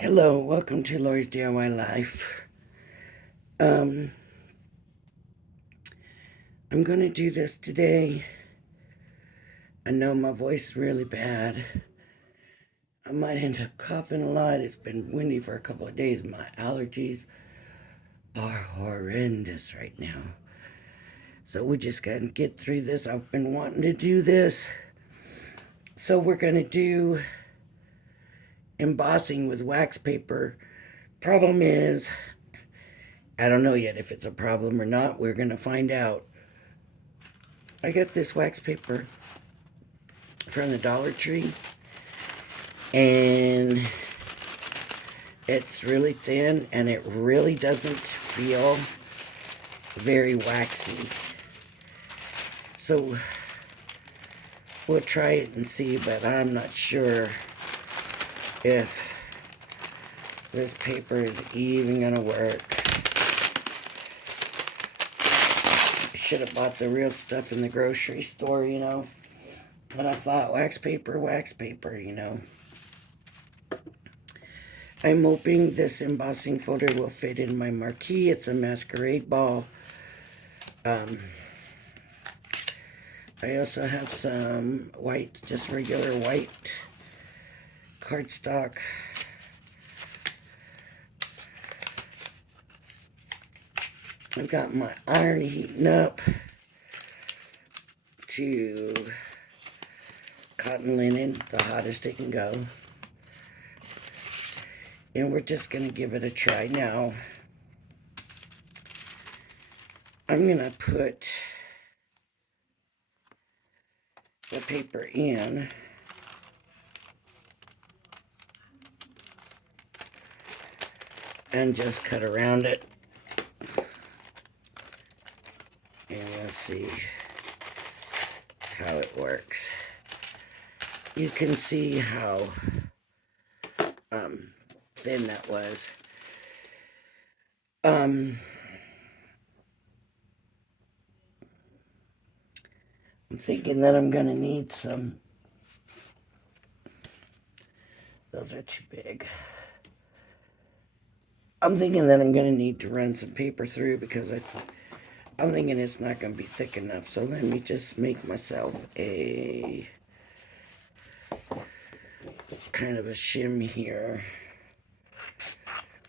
Hello, welcome to Lori's DIY Life. Um, I'm gonna do this today. I know my voice is really bad. I might end up coughing a lot. It's been windy for a couple of days. My allergies are horrendous right now. So we just gotta get through this. I've been wanting to do this. So we're gonna do embossing with wax paper. Problem is, I don't know yet if it's a problem or not. We're gonna find out. I got this wax paper from the Dollar Tree, and it's really thin and it really doesn't feel very waxy. So we'll try it and see, but I'm not sure if this paper is even gonna work. Should have bought the real stuff in the grocery store, But I thought wax paper. I'm hoping this embossing folder will fit in my marquee. It's a masquerade ball. I also have some white, just regular white cardstock. I've got my iron heating up to cotton linen, the hottest it can go. And we're just going to give it a try now. I'm going to put the paper in. And just cut around it. And we'll see how it works. You can see how thin that was. I'm thinking that I'm going to need some. Those are too big. I'm thinking that I'm going to need to run some paper through because I'm thinking it's not going to be thick enough. So let me just make myself a kind of a shim here.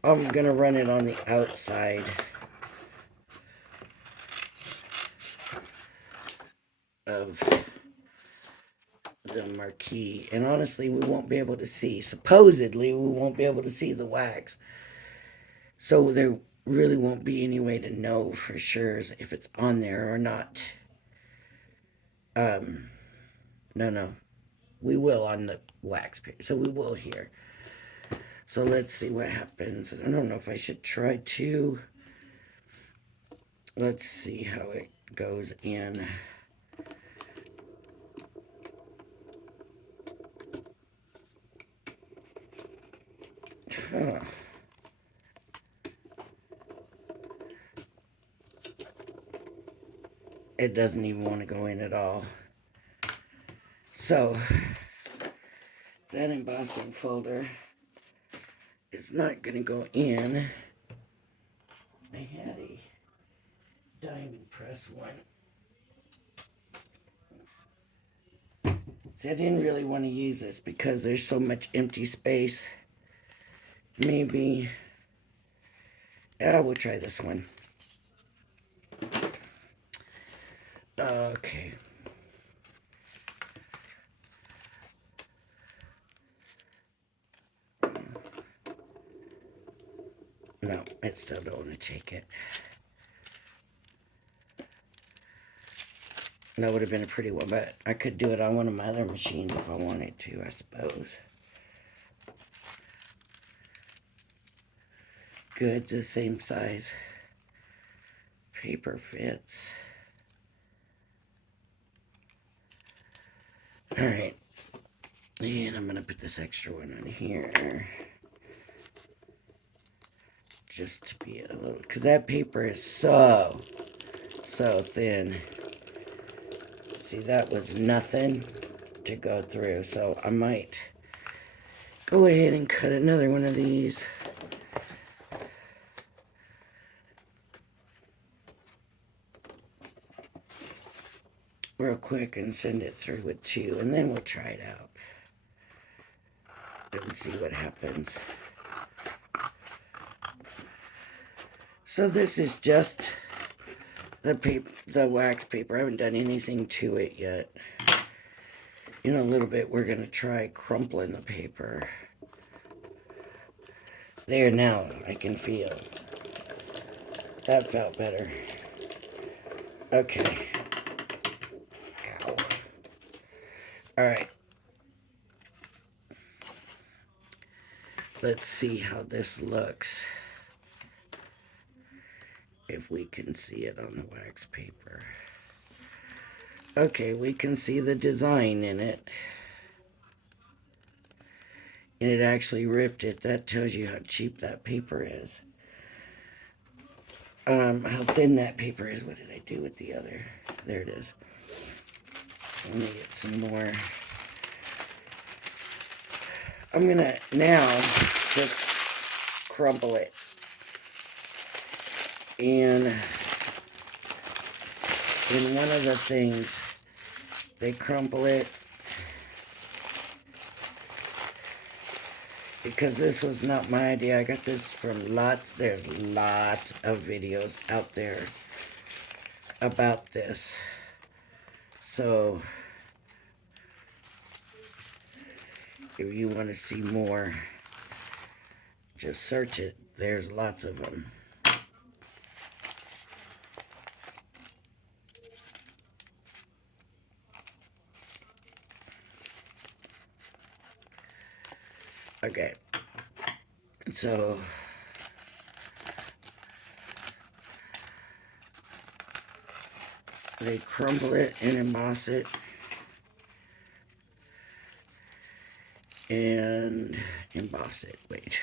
I'm going to run it on the outside of the marquee. And honestly, we won't be able to see. Supposedly, we won't be able to see the wax. So there really won't be any way to know for sure if it's on there or not. No. We will on the wax paper. So we will here. So let's see what happens. I don't know if I should try to. Let's see how it goes in. Huh. It doesn't even want to go in at all. So that embossing folder is not going to go in. I had a diamond press one. See, I didn't really want to use this because there's so much empty space. Maybe, yeah, we'll try this one. Okay. No, I still don't want to take it. That would have been a pretty one, but I could do it on one of my other machines if I wanted to, I suppose. Good, the same size. Paper fits. Alright. And I'm going to put this extra one on here. Just to be a little, because that paper is so thin. See, that was nothing to go through, so I might go ahead and cut another one of these. Real quick and send it through with 2, and then we'll try it out and see what happens. So this is just the paper, the wax paper. I haven't done anything to it yet. In a little bit, we're going to try crumpling the paper. There, now I can feel. That felt better. Okay. Ow. All right. Let's see how this looks. If we can see it on the wax paper. Okay, we can see the design in it. And it actually ripped it. That tells you how cheap that paper is. How thin that paper is. What did I do with the other? There it is. Let me get some more. I'm gonna now just crumple it. And in one of the things, they crumple it because this was not my idea. I got this from there's lots of videos out there about this. So, if you want to see more, just search it. There's lots of them. Okay. So, they crumble it and emboss it. And emboss it. Wait.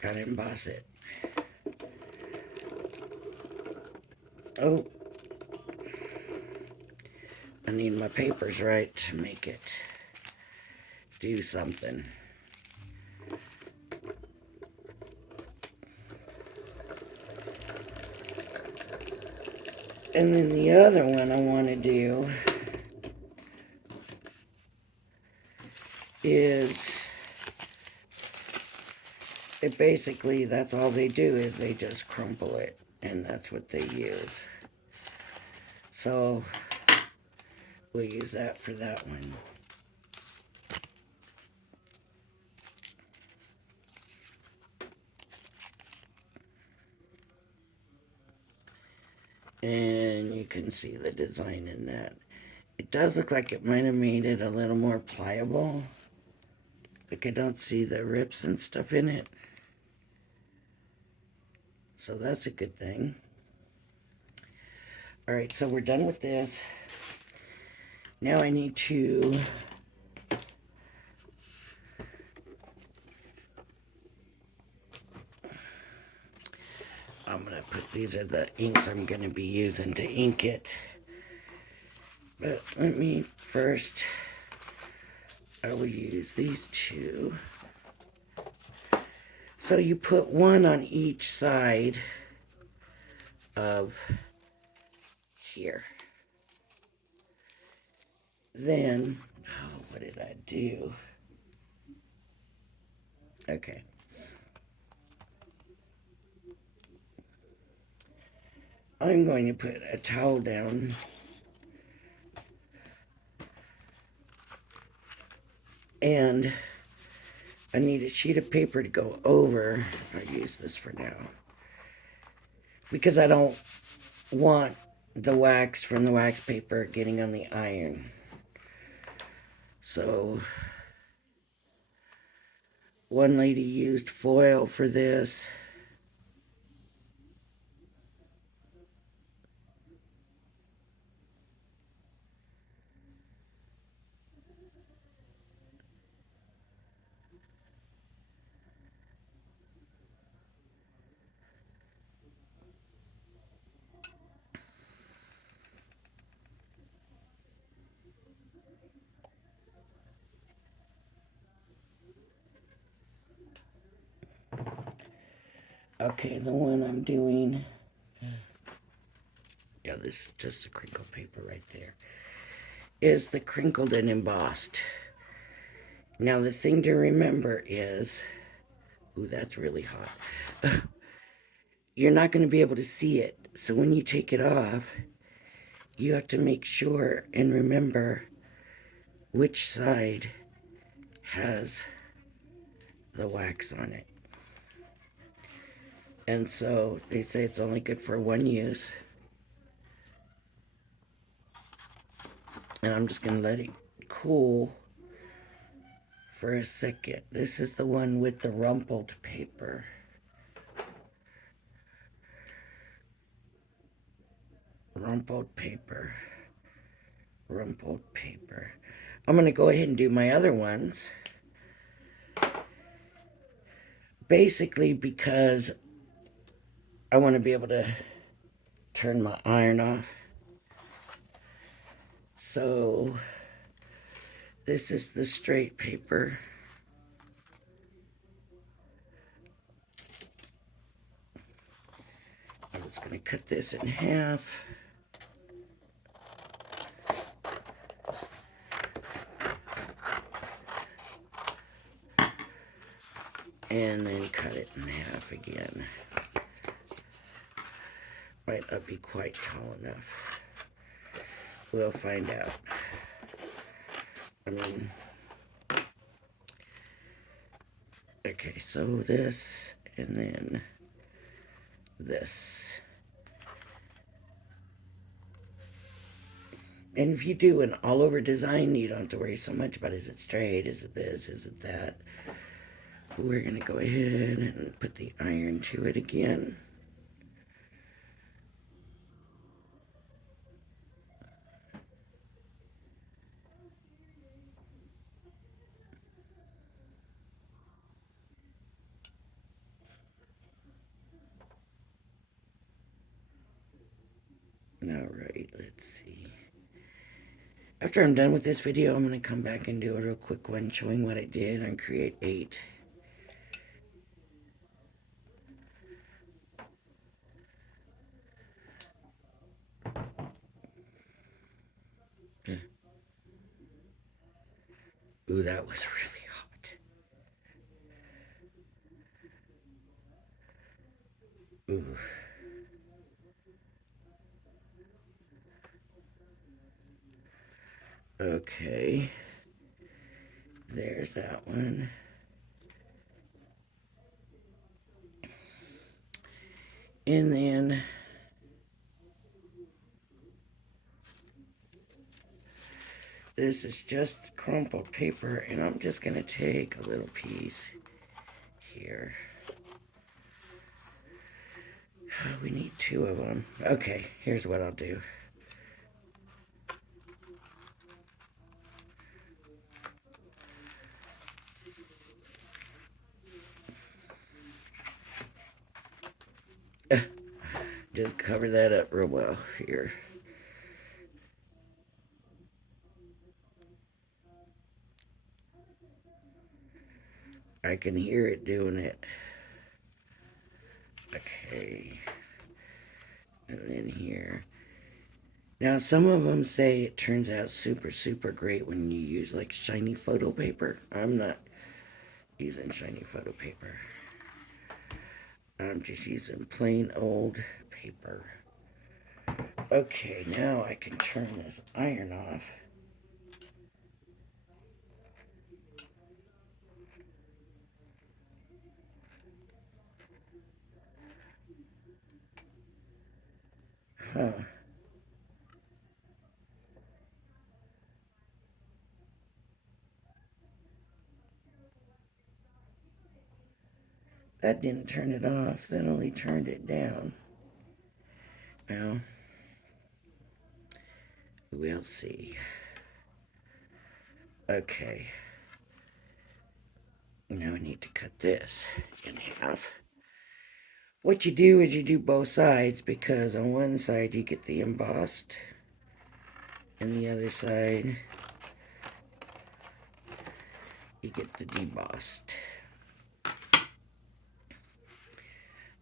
Gotta emboss it. Oh. I need my papers right to make it do something. And then the other one I want to do is, it basically, that's all they do is they just crumple it, and that's what they use. So we'll use that for that one. And you can see the design in that. It does look like it might have made it a little more pliable. Like I don't see the rips and stuff in it. So that's a good thing. All right, so we're done with this. Now I need to I'm gonna put, these are the inks I'm gonna be using to ink it. But let me first, I will use these two. So you put one on each side of here. Then, oh, what did I do? Okay. I'm going to put a towel down and I need a sheet of paper to go over. I'll use this for now because I don't want the wax from the wax paper getting on the iron. So one lady used foil for this. Okay, the one I'm doing, yeah, this is just the crinkle paper right there, is the crinkled and embossed. Now the thing to remember is, ooh, that's really hot. You're not going to be able to see it. So when you take it off, you have to make sure and remember which side has the wax on it. And so they say it's only good for one use. And I'm just going to let it cool for a second. This is the one with the rumpled paper. Rumpled paper. Rumpled paper. I'm going to go ahead and do my other ones. Basically because I want to be able to turn my iron off. So this is the straight paper. I'm just going to cut this in half. And then cut it in half again. Might not be quite tall enough. We'll find out. I mean, okay, so this and then this. And if you do an all-over design, you don't have to worry so much about is it straight, is it this, is it that. We're going to go ahead and put the iron to it again. Alright, let's see. After I'm done with this video, I'm going to come back and do a real quick one showing what I did on Create 8. Ooh, that was really hot. Ooh. Okay. There's that one. And then this is just crumpled paper, and I'm just going to take a little piece here. We need two of them. Okay, here's what I'll do. Just cover that up real well here. I can hear it doing it. Okay. And then here. Now, some of them say it turns out super, super great when you use like shiny photo paper. I'm not using shiny photo paper. I'm just using plain old paper. Okay, now I can turn this iron off. Huh. That didn't turn it off. That only turned it down. Well, we'll see. Okay. Now I need to cut this in half. What you do is you do both sides, because on one side you get the embossed, and the other side you get the debossed.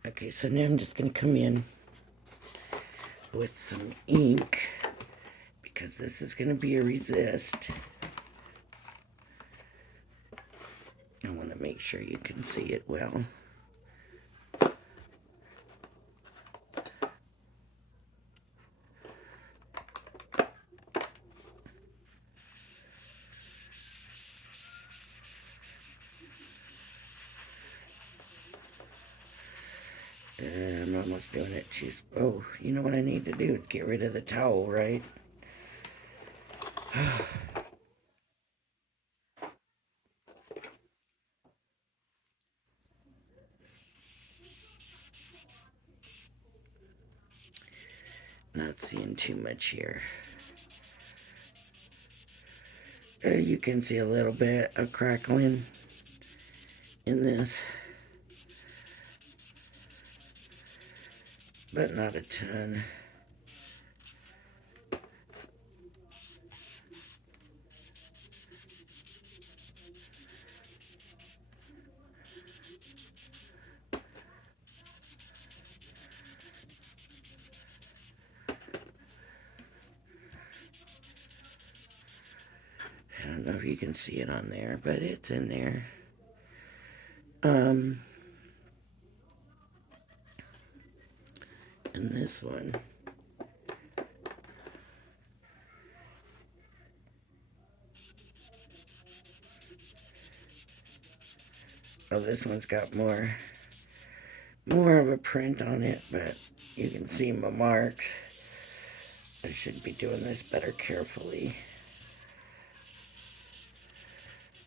Okay, so now I'm just going to come in with some ink because this is going to be a resist. I want to make sure you can see it well. And I'm almost doing it. Oh, you know what I need to do? Get rid of the towel, right? Not seeing too much here. You can see a little bit of crackling in this, but not a ton. I don't know if you can see it on there, but it's in there. And this one. Oh, this one's got more of a print on it, but you can see my marks. I should be doing this better carefully.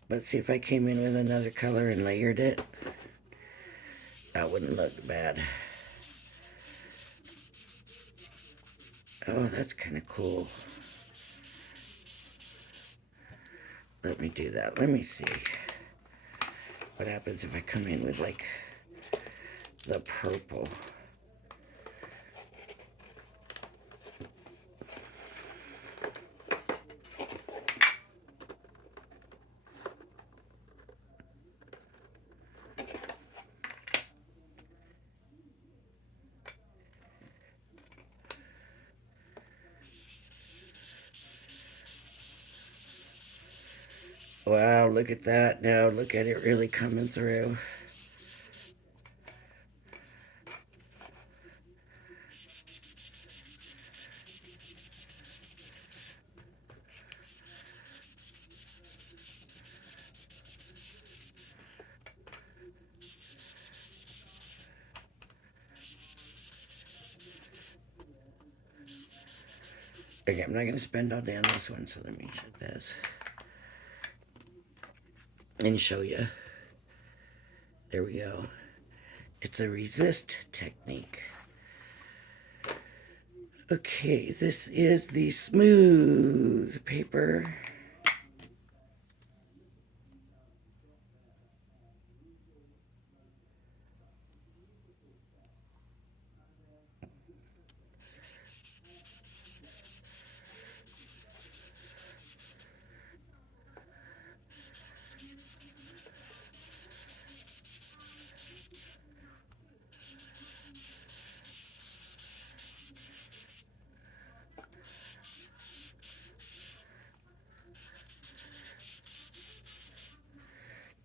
But see, if I came in with another color and layered it, that wouldn't look bad. Oh, that's kind of cool. Let me do that. Let me see what happens if I come in with like the purple. Wow, look at that. Now look at it really coming through. Okay, I'm not going to spend all day on this one, so let me shut this and show you. There we go. It's a resist technique. Okay, this is the smooth paper.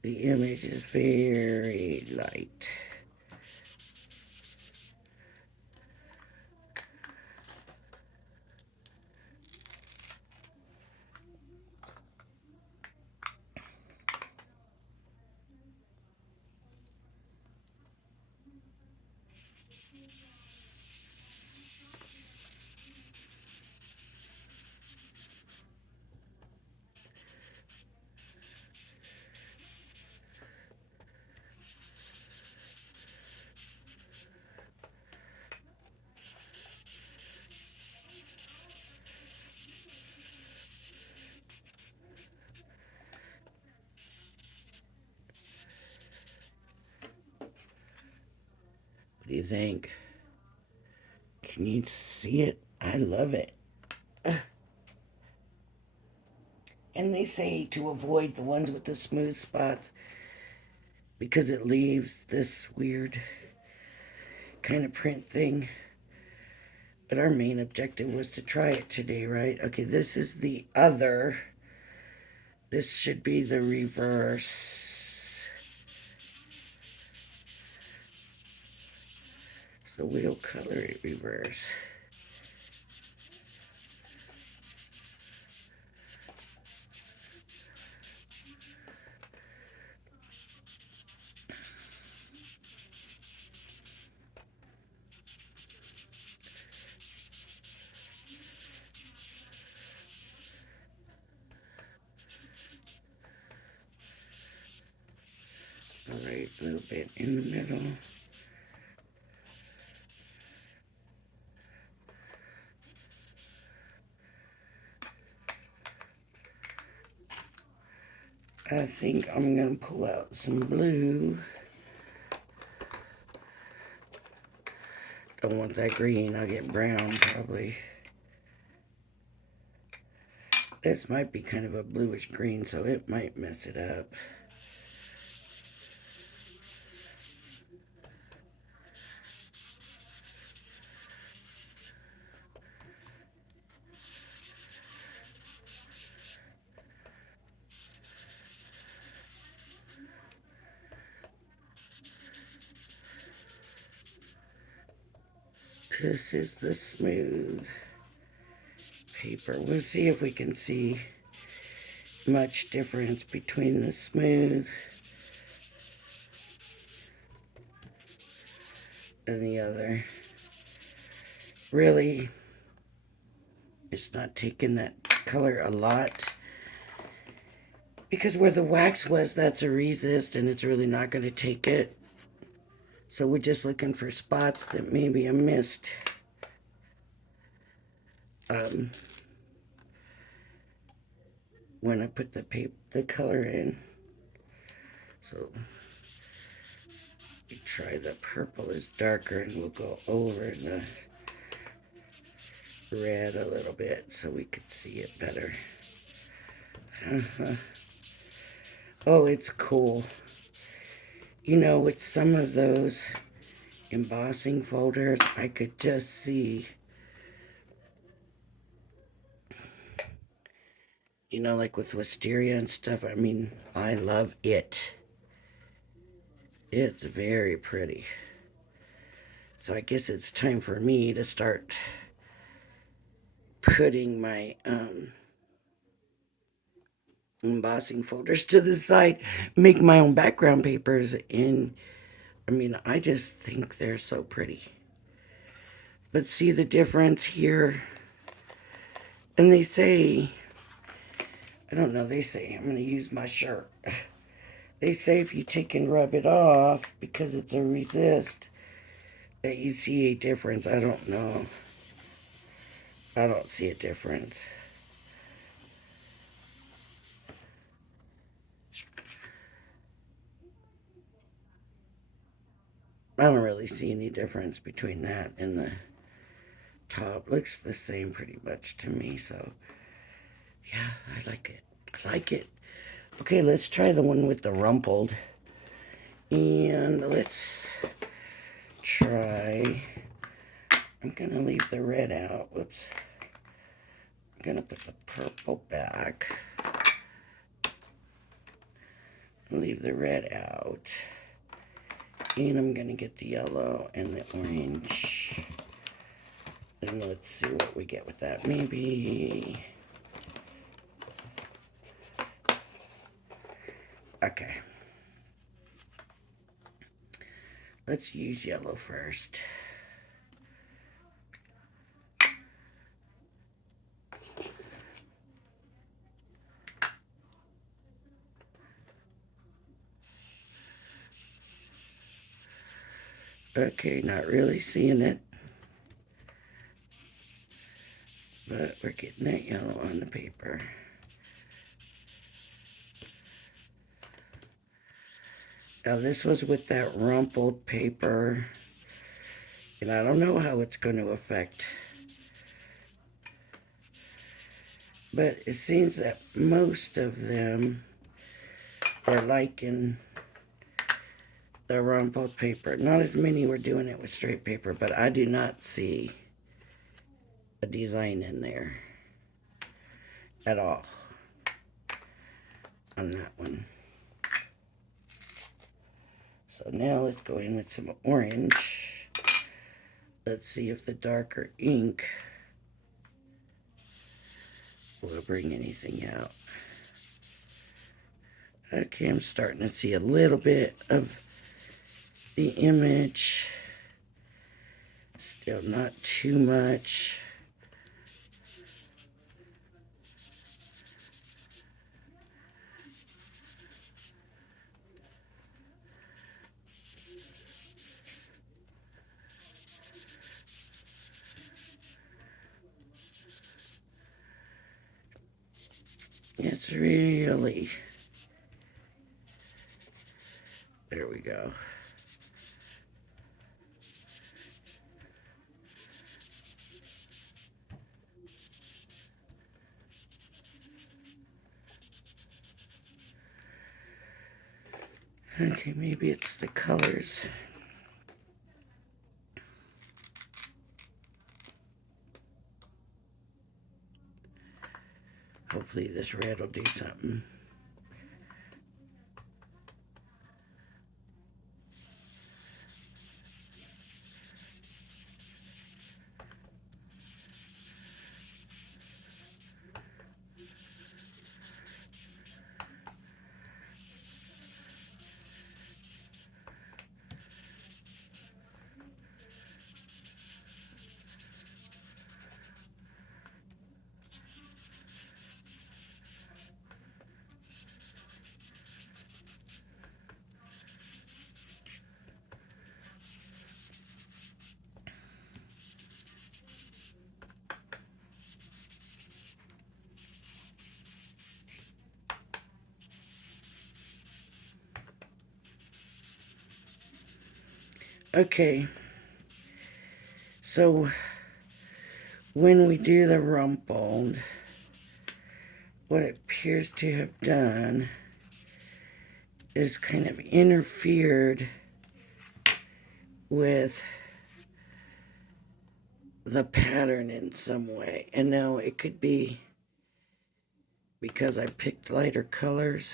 The image is very light. What do you think? Can you see it? I love it. And they say to avoid the ones with the smooth spots because it leaves this weird kind of print thing. But our main objective was to try it today, right? Okay, this is the other. This should be the reverse. So we'll color it reverse. Alright, a little bit in the middle. I think I'm going to pull out some blue. Don't want that green, I'll get brown probably. This might be kind of a bluish green, so it might mess it up. This is the smooth paper. We'll see if we can see much difference between the smooth and the other. Really, it's not taking that color a lot. Because where the wax was, that's a resist, and it's really not going to take it. So we're just looking for spots that maybe I missed. When I put the color in. So we try the purple is darker, and we'll go over the red a little bit so we could see it better. Oh, it's cool. You know, with some of those embossing folders, I could just see, you know, like with wisteria and stuff. I mean, I love it. It's very pretty. So I guess it's time for me to start putting my embossing folders to the side, make my own background papers, and I mean, I just think they're so pretty. But see the difference here? And they say, I don't know, they say, I'm going to use my shirt. They say if you take and rub it off, because it's a resist, that you see a difference. I don't know. I don't see a difference. I don't really see any difference between that and the top. Looks the same pretty much to me, so yeah, I like it. I like it. Okay, let's try the one with the rumpled. And let's try, I'm gonna leave the red out. Whoops. I'm gonna put the purple back. Leave the red out. And I'm gonna get the yellow and the orange. And let's see what we get with that. Maybe, okay. Let's use yellow first. Okay, not really seeing it. But we're getting that yellow on the paper. Now this was with that rumpled paper. And I don't know how it's going to affect. But it seems that most of them are liking the rumpled paper. Not as many were doing it with straight paper, but I do not see a design in there at all on that one. So now let's go in with some orange. Let's see if the darker ink will bring anything out. Okay, I'm starting to see a little bit of the image. Still not too much. It's really... There we go. Okay, maybe it's the colors. Hopefully this red will do something. Okay, so when we do the rumpled, what it appears to have done is kind of interfered with the pattern in some way. And now it could be because I picked lighter colors.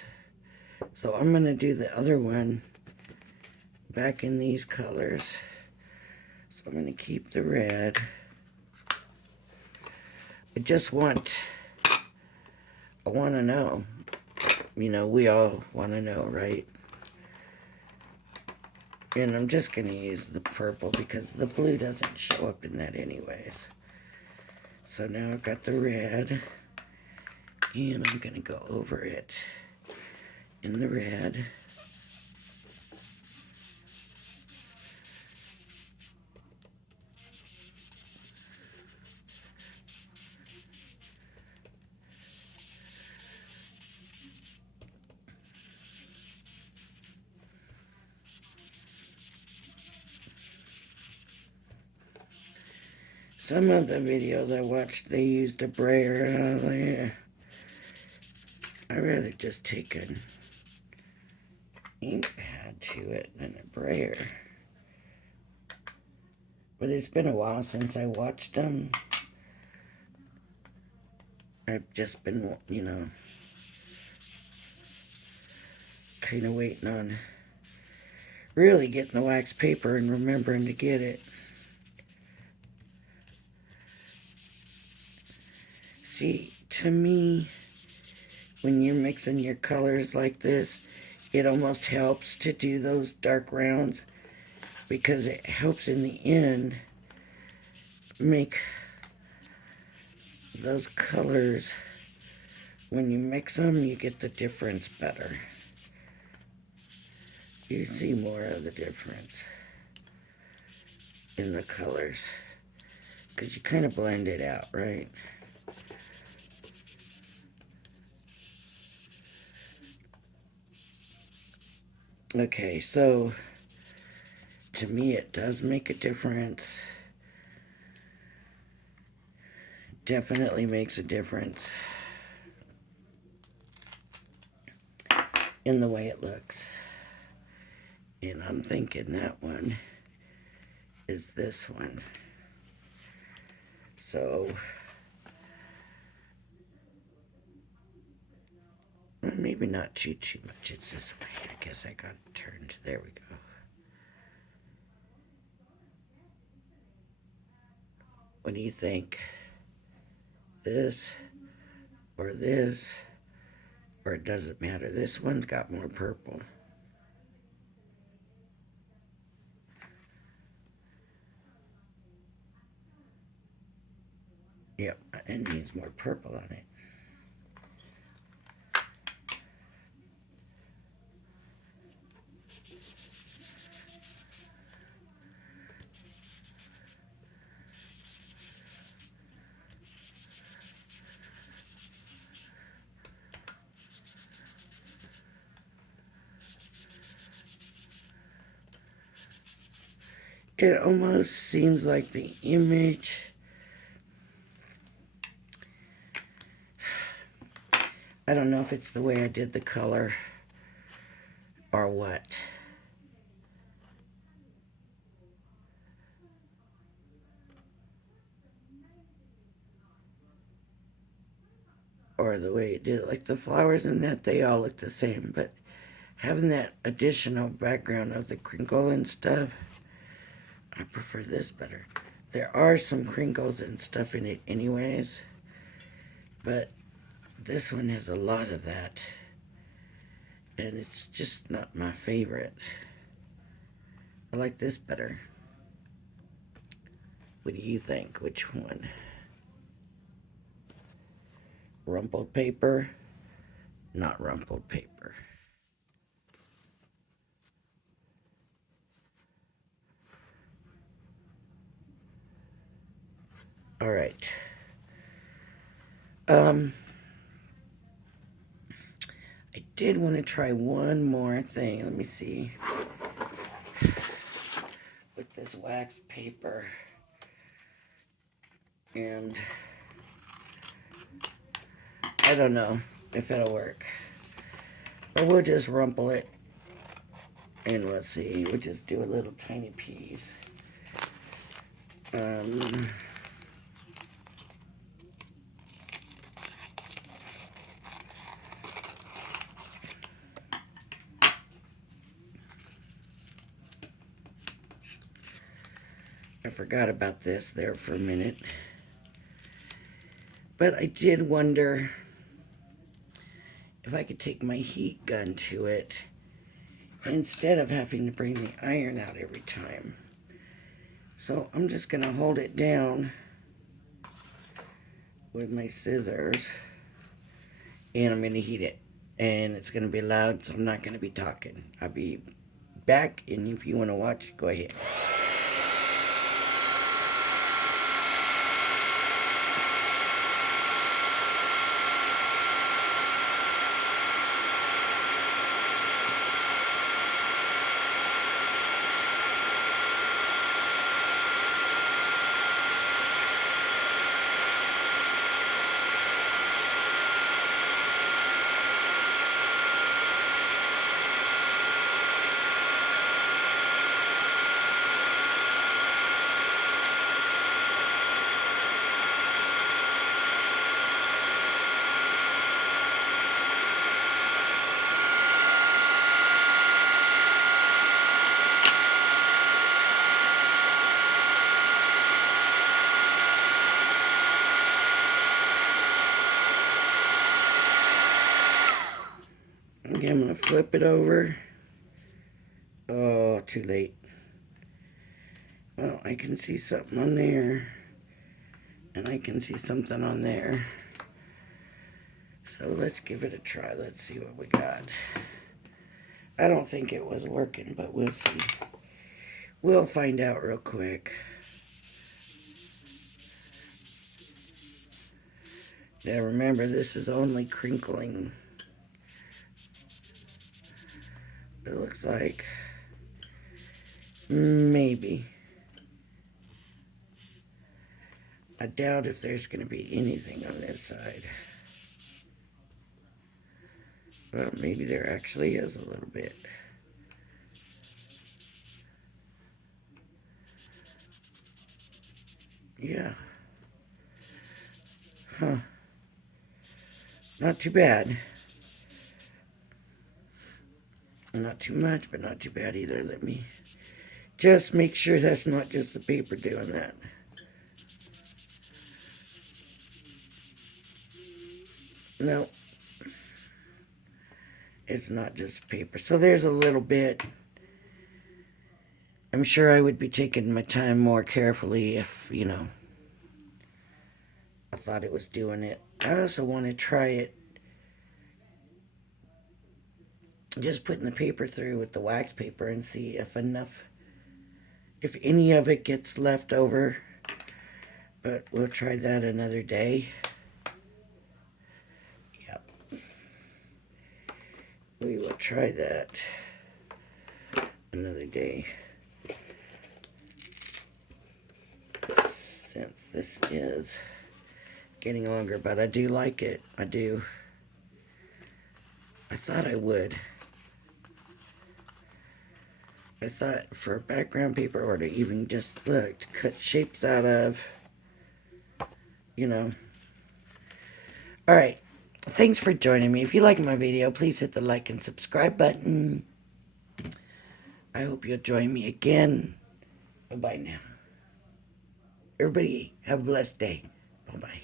So I'm going to do the other one back in these colors. So I'm going to keep the red. I want to know. You know, we all want to know, right? And I'm just going to use the purple because the blue doesn't show up in that anyways. So now I've got the red. And I'm going to go over it in the red. Some of the videos I watched, they used a brayer, and I was like, yeah. I'd rather just take an ink pad to it than a brayer. But it's been a while since I watched them. I've just been, you know, kind of waiting on really getting the wax paper and remembering to get it. See, to me, when you're mixing your colors like this, it almost helps to do those dark rounds because it helps in the end make those colors, when you mix them, you get the difference better. You see more of the difference in the colors because you kind of blend it out, right? Okay, so to me it does make a difference. Definitely makes a difference in the way it looks. And I'm thinking that one is this one. So, maybe not too much. It's this way. I guess I got it turned. There we go. What do you think? This or this? Or it doesn't matter. This one's got more purple. Yep, it needs more purple on it. It almost seems like the image. I don't know if it's the way I did the color or what. Or the way it did it. Like the flowers in that, they all look the same. But having that additional background of the crinkle and stuff, I prefer this better. There are some crinkles and stuff in it anyways. But this one has a lot of that. And it's just not my favorite. I like this better. What do you think? Which one? Rumpled paper? Not rumpled paper. All right. I did want to try one more thing. Let me see. With this wax paper. And I don't know if it'll work. But we'll just rumple it. And let's see. We'll just do a little tiny piece. I forgot about this there for a minute. But I did wonder if I could take my heat gun to it instead of having to bring the iron out every time. So I'm just going to hold it down with my scissors and I'm going to heat it. And it's going to be loud, so I'm not going to be talking. I'll be back, and if you want to watch, go ahead. Okay, I'm going to flip it over. Oh, too late. Well, I can see something on there. And I can see something on there. So let's give it a try. Let's see what we got. I don't think it was working, but we'll see. We'll find out real quick. Now remember, this is only crinkling. It looks like maybe. I doubt if there's going to be anything on this side. Well, maybe there actually is a little bit. Yeah. Huh. Not too bad. Not too much, but not too bad either. Let me just make sure that's not just the paper doing that. No, it's not just paper. So there's a little bit. I'm sure I would be taking my time more carefully if, I thought it was doing it. I also want to try it just putting the paper through with the wax paper and see if any of it gets left over. But we'll try that another day. Yep. We will try that another day. Since this is getting longer, but I do like it. I do. I thought I would. I thought for background paper or to even just look, to cut shapes out of, you know. Alright, thanks for joining me. If you like my video, please hit the like and subscribe button. I hope you'll join me again. Bye-bye now. Everybody have a blessed day. Bye-bye.